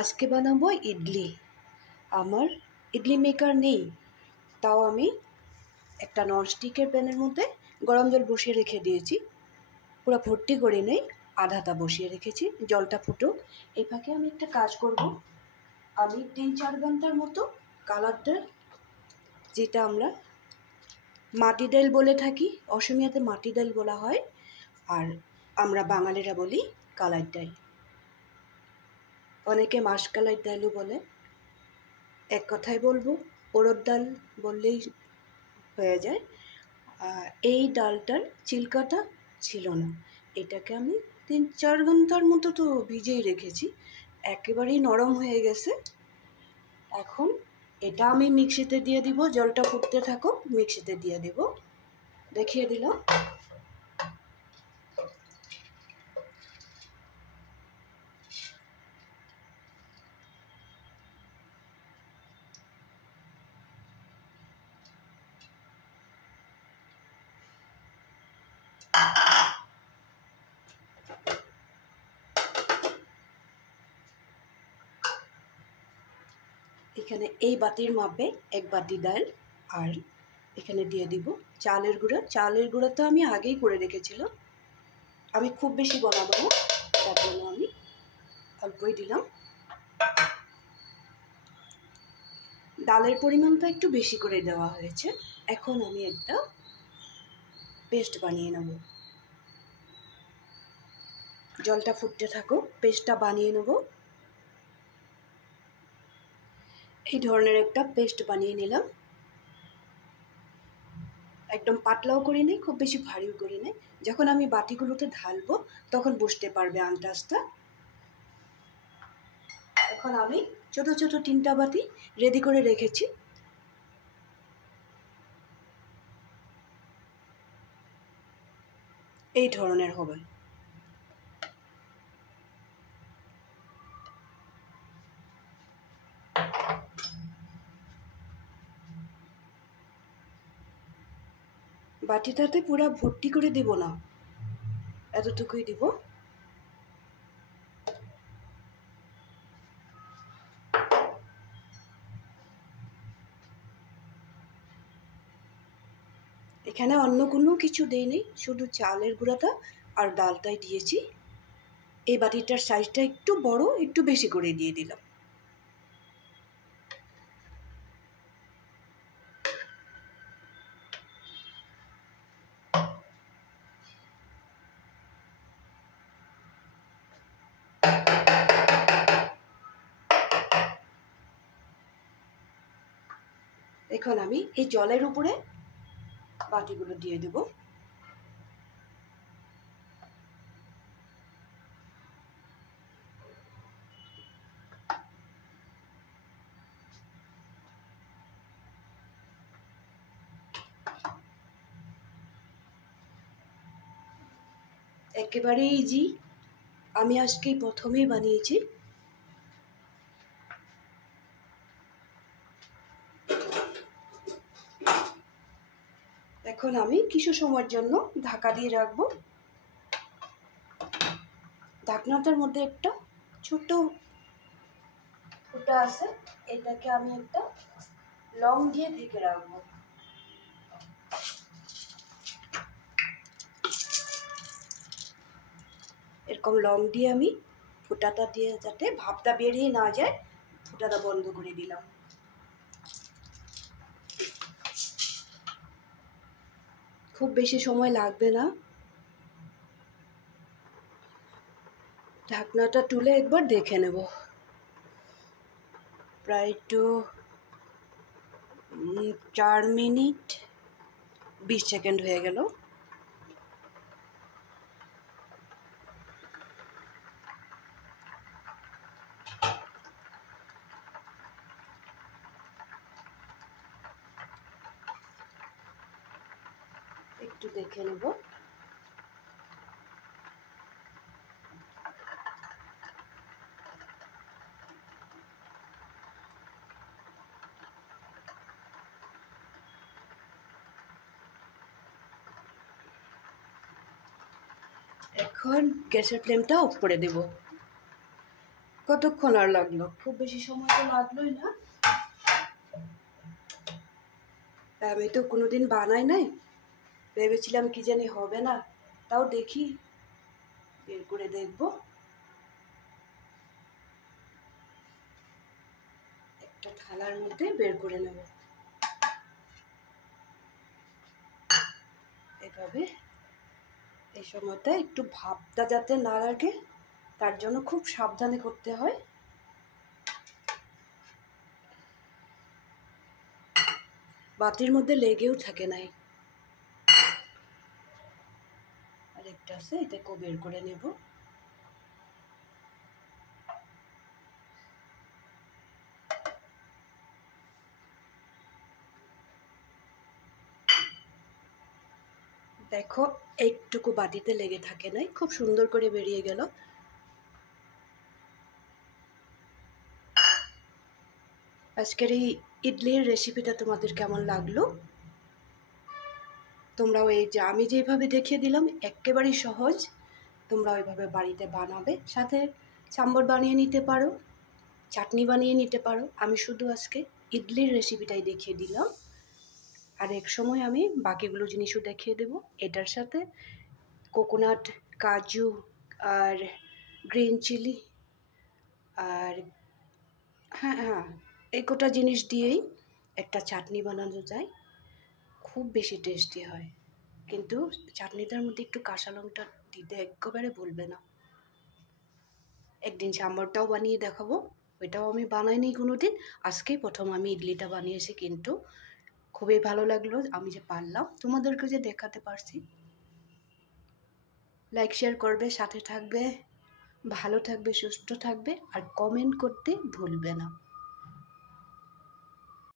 আজকে বানাবো ইডলি। আমার ইডলি মেকার নেই, তাও আমি একটা ননস্টিকের প্যানের মধ্যে গরম জল বসিয়ে রেখে দিয়েছি। পুরো ভর্তি করে নেই, আধাটা বসিয়ে রেখেছি, জলটা ফুটুক। এই ফাঁকে আমি একটা কাজ করব। আমি 3-4 ঘন্টার মতো কালার ডাল, যেটা আমরা মাটি ডাল বলে থাকি, অসমীয়াতে মাটি ডাল বলা হয়, আর আমরা বাঙালিরা বলি কালার ডাল, অনেকে মাসকালাই ডালও বলে। এক কথায় বলবো, অড়হর ডাল বললেই হয়ে যায়। এই ডালটার চিলকাটা ছিল না। এটাকে আমি 3-4 ঘন্টার মতো তো ভিজেই রেখেছি, একেবারেই নরম হয়ে গেছে। এখন এটা আমি মিক্সিতে দিয়ে দিব, জলটা ফুটতে থাকুক, মিক্সিতে দিয়ে দিব। দেখিয়ে দিলাম। এখানে এই বাটির মাপে 1 বাটি ডাল, আর এখানে দিয়ে দিব চালের গুঁড়া। চালের গুঁড়া তো আমি আগেই করে রেখেছিলাম, আমি খুব বেশি বানাবো না, তার জন্য আমি অল্পই দিলাম। ডালের পরিমাণটা একটু বেশি করে দেওয়া হয়েছে। এখন আমি একটা পেস্ট বানিয়ে নেব। জলটা ফুটতে থাকুক, পেস্টটা বানিয়ে নেব। এই ধরনের একটা পেস্ট বানিয়ে নিলাম। একদম পাতলাও করি নাই, খুব বেশি ভারীও করি নাই। যখন আমি বাটিগুলোতে ঢালবো তখন বুঝতে পারবে আন্দাজটা। এখন আমি ছোট ছোট 3টা বাটি রেডি করে রেখেছি। এই ধরনের হবে। বাটিটাতে পুরো ভর্তি করে দেব না, এতটুকুই দিব। এখানে অন্য কোনো কিছু দেইনি, শুধু চালের গুঁড়াটা আর ডালটাই দিয়েছি। এই বাটিটার সাইজটা একটু বড়, একটু বেশি করে দিয়ে দিলাম। এখন আমি এই জলের উপরে বাটিগুলো দিয়ে দেব। একেবারে ইজি, আমি আজকেই প্রথমেই বানিয়েছি। এখন আমি কিছু সময়ের জন্য ঢাকা দিয়ে রাখবো। ঢাকনাটার মধ্যে একটা ছোট ফুটা আছে, এটাকে আমি একটা লং দিয়ে ঢেকে রাখবো। এরকম লং দিয়ে আমি ফুটাটা দিয়ে, যাতে ভাপটা বেরিয়ে না যায়, ফুটাটা বন্ধ করে দিলাম। খুব বেশি সময় লাগবে না। ঢাকনাটা তুলে একবার দেখে নেব। প্রায় একটু 4 মিনিট 20 সেকেন্ড হয়ে গেল। একটু দেখে নেব। এখন গ্যাসের ফ্লেমটা অফ করে দেব। কতক্ষণ আর লাগলো? খুব বেশি সময় তো লাগলোই না। আমি তো কোনোদিন বানাই নাই, ভেবেছিলাম কি জানি হবে না, তাও দেখি, বের করে দেখব। একটা থালার মধ্যে বের করে নেব এভাবে। এই সময়টা একটু ভাপটা যাতে না লাগে তার জন্য খুব সাবধানে করতে হয়। বাটির মধ্যে লেগেও থাকে নাই। আরেকটা আছে, এটাকেও বের করে নেব। দেখো একটুকু বাটিতে লেগে থাকে নাই, খুব সুন্দর করে বেরিয়ে গেল। আজকের এই ইডলির রেসিপিটা তোমাদের কেমন লাগলো? তোমরাও এই যে আমি যেভাবে দেখিয়ে দিলাম একেবারেই সহজ, তোমরা ওইভাবে বাড়িতে বানাবে। সাথে চাম্বর বানিয়ে নিতে পারো, চাটনি বানিয়ে নিতে পারো। আমি শুধু আজকে ইডলির রেসিপিটাই দেখিয়ে দিলাম, আর এক সময় আমি বাকিগুলো জিনিসও দেখিয়ে দেব। এটার সাথে কোকোনাট, কাজু আর গ্রিন চিলি আর হ্যাঁ হ্যাঁ এই কটা জিনিস দিয়েই একটা চাটনি বানানো যায়, খুব বেশি টেস্টি হয়। কিন্তু চাটনিটার মধ্যে একটু কাঁচা লঙ্কা দিতে একেবারে ভুলবে না। একদিন সাম্বারটাও বানিয়ে দেখাবো, ওইটাও আমি বানাইনি কোনোদিন, আজকেই প্রথম আমি ইডলিটা বানিয়েছি, কিন্তু খুবই ভালো লাগলো আমি যে পারলাম তোমাদেরকে যে দেখাতে পারছি। লাইক শেয়ার করবে, সাথে থাকবে, ভালো থাকবে, সুস্থ থাকবে, আর কমেন্ট করতে ভুলবে না।